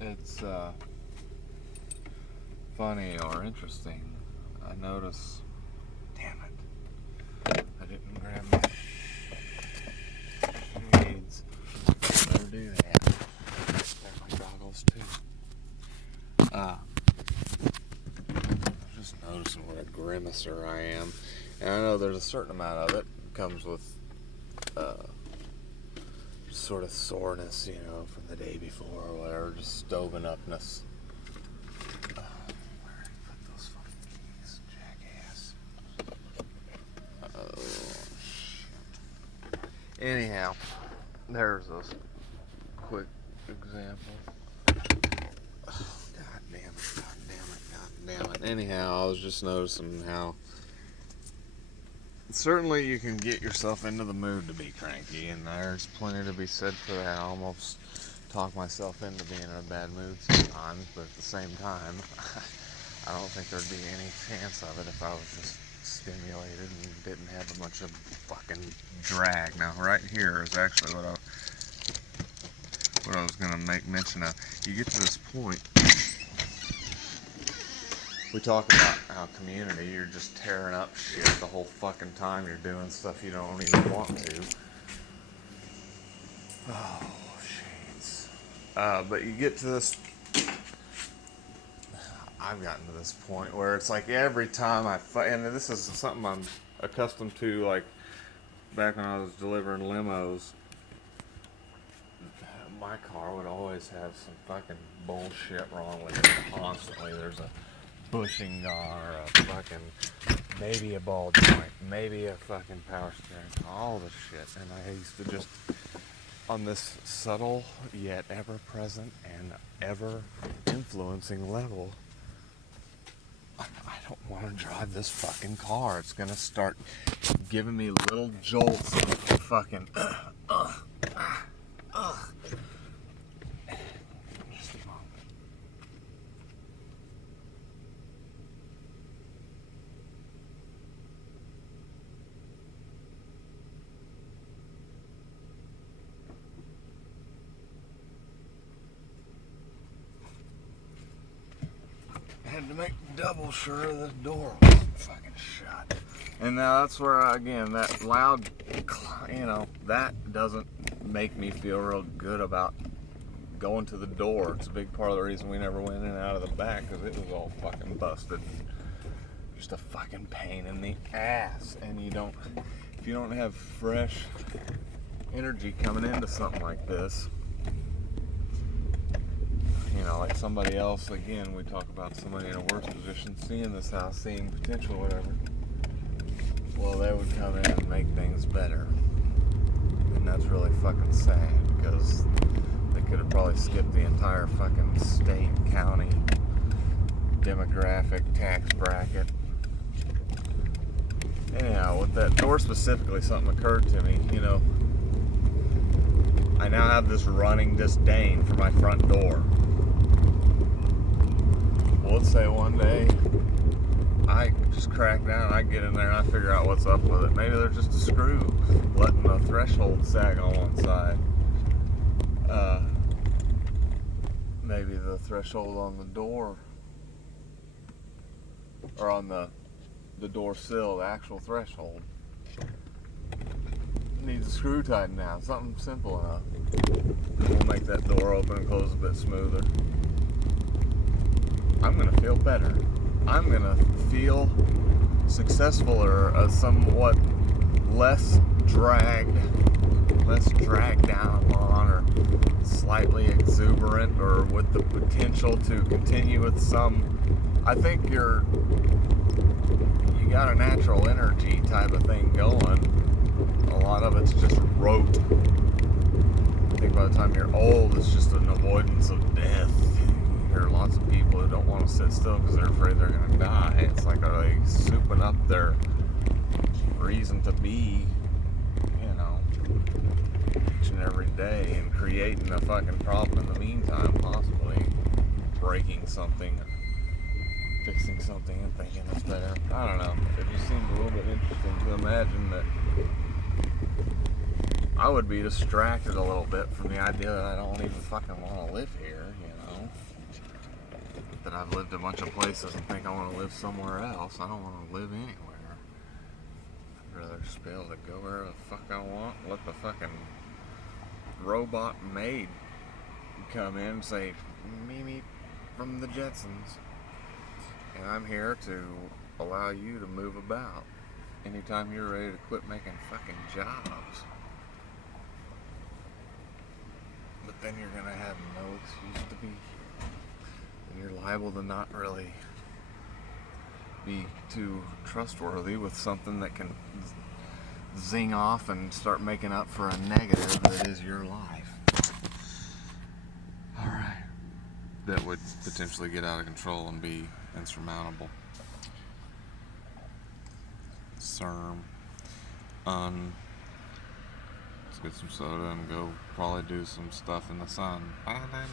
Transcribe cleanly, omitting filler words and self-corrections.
It's funny or interesting. I notice. Damn it! I didn't grab my shades. Better do that. They're my goggles too. I'm just noticing what a grimacer I am, and I know there's a certain amount of it comes with sort of soreness, you know, from the day before or whatever, just stoven upness. Where did I put those fucking keys, jackass? Oh, shit. Anyhow, there's a quick example. God damn it, god damn it, god damn it. Anyhow, I was just noticing how certainly you can get yourself into the mood to be cranky, and there's plenty to be said for that. I almost talk myself into being in a bad mood sometimes, but at the same time, I don't think there'd be any chance of it if I was just stimulated and didn't have a bunch of fucking drag. Now, right here is actually what I was going to make mention of. You get to this point, we talk about how community, you're just tearing up shit the whole fucking time. You're doing stuff you don't even want to. Oh, shades. But you get to this, I've gotten to this point where it's like every time and this is something I'm accustomed to, like back when I was delivering limos, my car would always have some fucking bullshit wrong with it constantly. There's a bushing gone, or a fucking, maybe a ball joint, maybe a fucking power steering, all this shit. And I used to just, on this subtle yet ever present and ever influencing level, I don't want to drive this fucking car. It's gonna start giving me little jolts of fucking had to make double sure the door wasn't fucking shut. And now that's where, again, that loud, you know, that doesn't make me feel real good about going to the door. It's a big part of the reason we never went in and out of the back, because it was all fucking busted. Just a fucking pain in the ass. And if you don't have fresh energy coming into something like this, you know, like somebody else, again, we talk about somebody in a worse position, seeing this house, seeing potential, whatever. Well, they would come in and make things better. And that's really fucking sad, because they could have probably skipped the entire fucking state, county, demographic, tax bracket. Anyhow, with that door specifically, something occurred to me, you know. I now have this running disdain for my front door. Well, let's say one day I just crack down, I get in there and I figure out what's up with it. Maybe there's just a screw letting the threshold sag on one side. Maybe the threshold on the door, or on the door sill, the actual threshold, needs a screw tightened down. Something simple enough. We'll make that door open and close a bit smoother. I'm gonna feel better. I'm gonna feel successful, or somewhat less dragged down on, or slightly exuberant, or with the potential to continue with some. I think you got a natural energy type of thing going. A lot of it's just rote. I think by the time you're old, it's just an avoidance of death. You hear lots of people who don't want to sit still because they're afraid they're going to die. It's like, are they souping up their reason to be, you know, each and every day, and creating a fucking problem in the meantime, possibly breaking something, fixing something and thinking it's better. I don't know. It just seems a little bit interesting to imagine that I would be distracted a little bit from the idea that I don't even fucking want to live here, you know. admit that I've lived a bunch of places and think I want to live somewhere else. I don't want to live anywhere. I'd rather just be able to go wherever the fuck I want. Let the fucking robot maid come in and say, Mimi from the Jetsons. And I'm here to allow you to move about anytime you're ready to quit making fucking jobs. But then you're gonna have no excuse to be here. And you're liable to not really be too trustworthy with something that can zing off and start making up for a negative that is your life. Alright. That would potentially get out of control and be insurmountable. CERM. Let's get some soda and go probably do some stuff in the sun. Bye then.